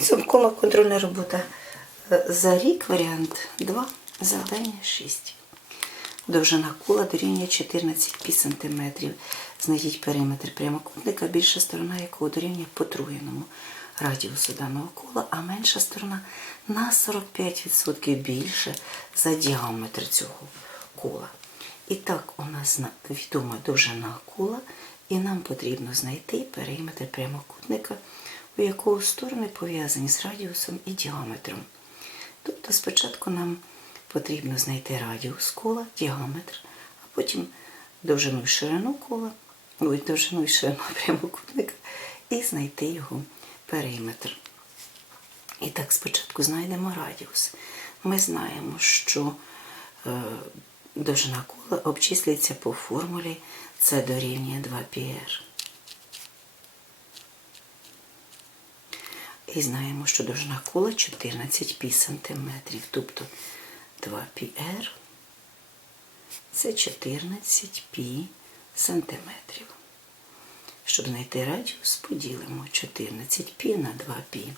Сумкова контрольна робота Е, за рік варіант 2, завдання 6. Довжина кола дорівнює 14 см. Знайдіть периметр прямокутника, більша сторона якого дорівнює потруєному радіусу даного кола, а менша сторона на 45% більше за діаметр цього кола. І так у нас відома довжина кола, і нам потрібно знайти периметр прямокутника, у якого сторони пов'язані з радіусом і діаметром. Тобто спочатку нам потрібно знайти радіус кола, діаметр, а потім довжину і ширину кола, ой, довжину і ширину прямокутника, і знайти його периметр. І так спочатку знайдемо радіус. Ми знаємо, що е, довжина кола обчислюється по формулі С дорівнює 2πr. І знаємо, що довжина кола 14 пі сантиметрів. Тобто 2 πr це 14 пі сантиметрів. Щоб знайти радіус, поділимо 14 пі на 2 пі.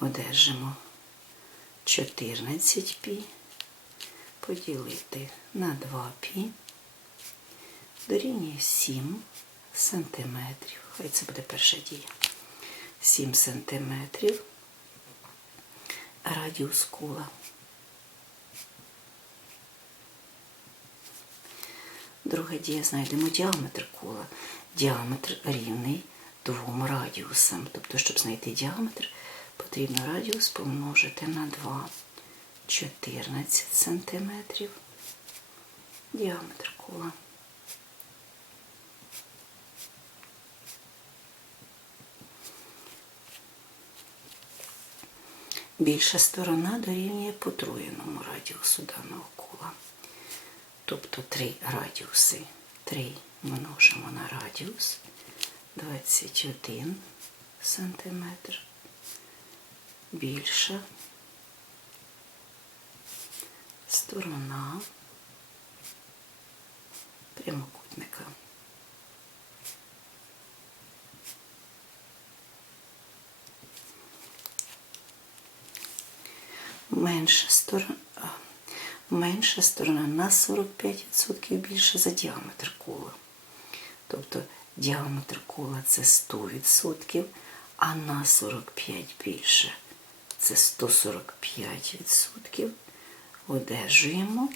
Одержимо 14 пі поділити на 2 пі дорівнює 7 сантиметрів. Хай це буде перша дія. 7 сантиметрів радіус кола. Друга дія знайдемо діаметр кола. Діаметр рівний двом радіусам. Тобто, щоб знайти діаметр, потрібно радіус помножити на 2. 14 сантиметрів. Діаметр кола. Більша сторона дорівнює потроєному радіусу даного кола. Тобто три радіуси. 3 множимо на радіус 21 сантиметр. Більша сторона прямокутника. Менша сторона, менша сторона на 45% більше за діаметр кола. Тобто діаметр кола це 100%, а на 45 більше це 145%. Одержуємо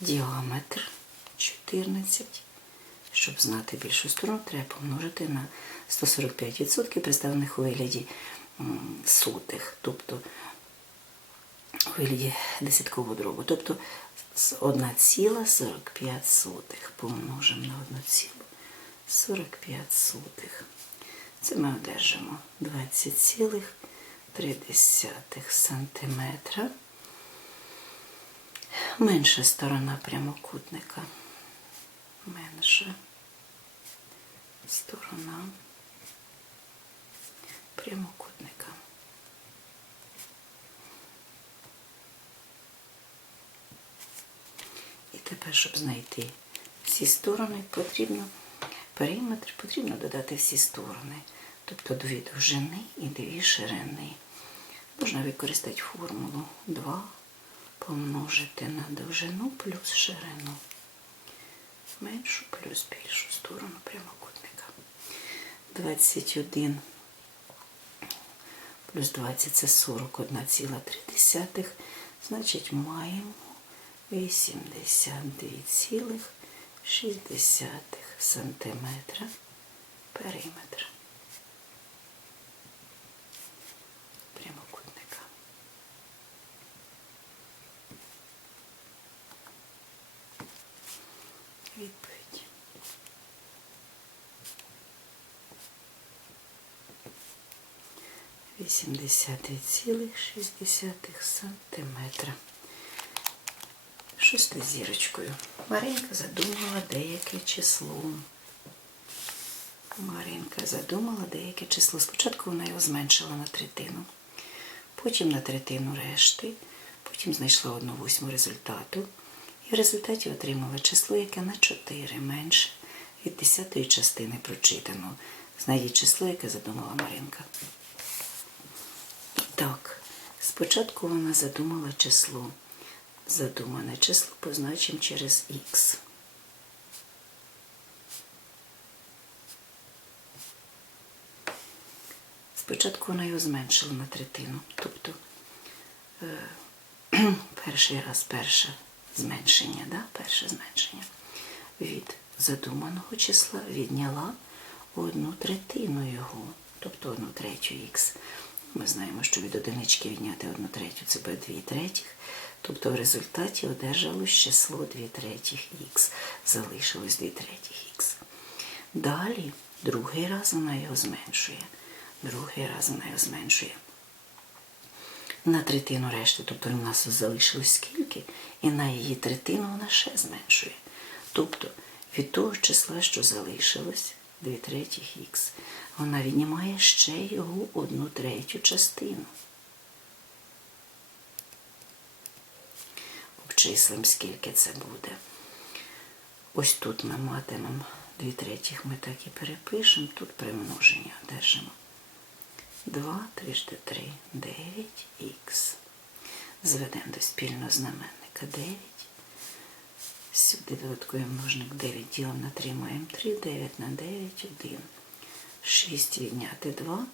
діаметр 14. Щоб знати більшу сторону, треба помножити на 145% представлених у вигляді сотих, тобто у вигляді десяткового дробу. Тобто з 1,45 помножимо на 1,45. Це ми одержимо 20,3 сантиметра. Менша сторона прямокутника. Менша сторона прямокутника. І тепер, щоб знайти всі сторони, потрібно периметр, потрібно додати всі сторони, тобто дві довжини і дві ширини. Можна використати формулу 2 помножити на довжину плюс ширину. Меншу плюс більшу сторону прямокутника. 21 плюс 20 це 41,3. Значить, маємо 82,6 сантиметра периметр прямокутника. Відповідь. Вісімдесят цілих шістдесятих сантиметра. Шосте зірочкою. Маринка задумала деяке число. Маринка задумала деяке число. Спочатку вона його зменшила на третину, потім на третину решти, потім знайшла одну восьму результату. І в результаті отримала число, яке на 4 менше від десятої частини прочитаного. Знайдіть число, яке задумала Маринка. Так, спочатку вона задумала число. Задумане число позначимо через х. Спочатку вона його зменшила на третину. Тобто е, перший раз перше зменшення, да? перше зменшення від задуманого числа відняла одну третину його, тобто одну третю х. Ми знаємо, що від одинички відняти одну третю це буде 2 третіх. Тобто в результаті одержалось число 2 третіх х. Залишилось 2 третіх х. Далі, другий раз вона його зменшує. Другий раз вона його зменшує. На третину решти, тобто у нас залишилось скільки, і на її третину вона ще зменшує. Тобто від того числа, що залишилось, 2 третіх х, вона віднімає ще його одну третю частину. Обчислимо, скільки це буде. Ось тут ми матимемо 2 третіх, ми так і перепишемо, тут при множенні одержимо. 2 трижди 3 9х. Зведемо до спільного знаменника 9. Сюди додатковий множник 9 ділимо на 3 маємо 3, 9 на 9, 1. 6 відняти 2,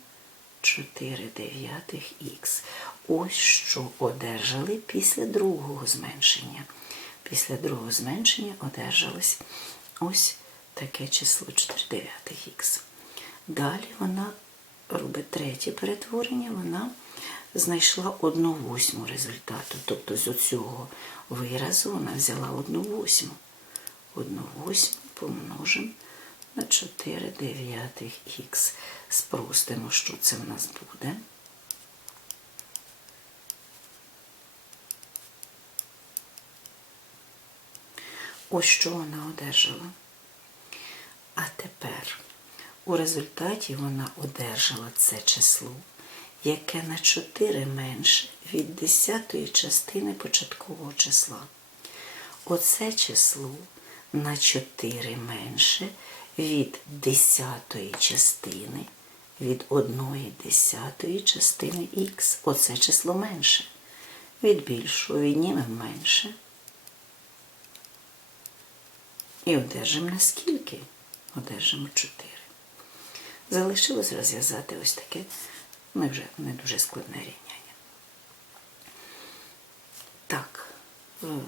4 дев'ятих х. Ось що одержали після другого зменшення. Після другого зменшення одержалось ось таке число 4 дев'ятих х. Далі вона робить третє перетворення, вона знайшла одну восьму результату. Тобто з цього виразу вона взяла одну восьму. Одну восьму помножимо на 4 дев'ятих х. Спростимо, що це в нас буде. Ось що вона одержала. А тепер у результаті вона одержала це число, яке на 4 менше від десятої частини початкового числа. Оце число на 4 менше від десятої частини, від одної десятої частини х. Оце число менше. Від більшого віднімемо менше. І одержимо наскільки? Одержимо 4. Залишилось розв'язати ось таке не вже не дуже складне рівняння. Так, ем,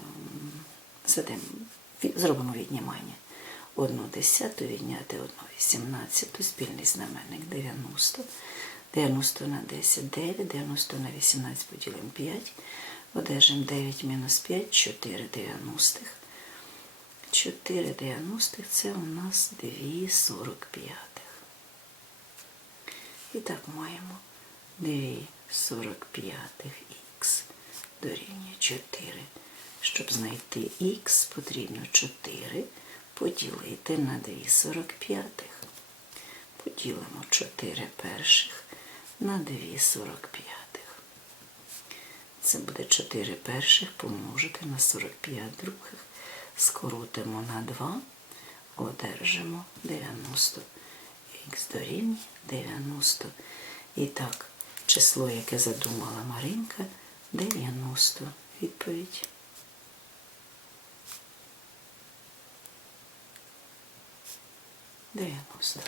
зробимо віднімання. Одну десяту відняти одну вісімнадцяту, спільний знаменник 90. 90 на 10, 9, 90 на 18 поділимо 5. Одержимо 9 мінус 5, 4 дев'яностих. 4 дев'яностих це у нас 2 45. І так маємо 2 45 х дорівнює 4. Щоб знайти х, потрібно 4 поділити на 2 45. Поділимо 4 перших на 2 45. Це буде 4 перших помножити на 45 других. Скоротимо на 2, одержимо 90. Х дорівнює 90. І так, число, яке задумала Маринка, 90. Відповідь. 90.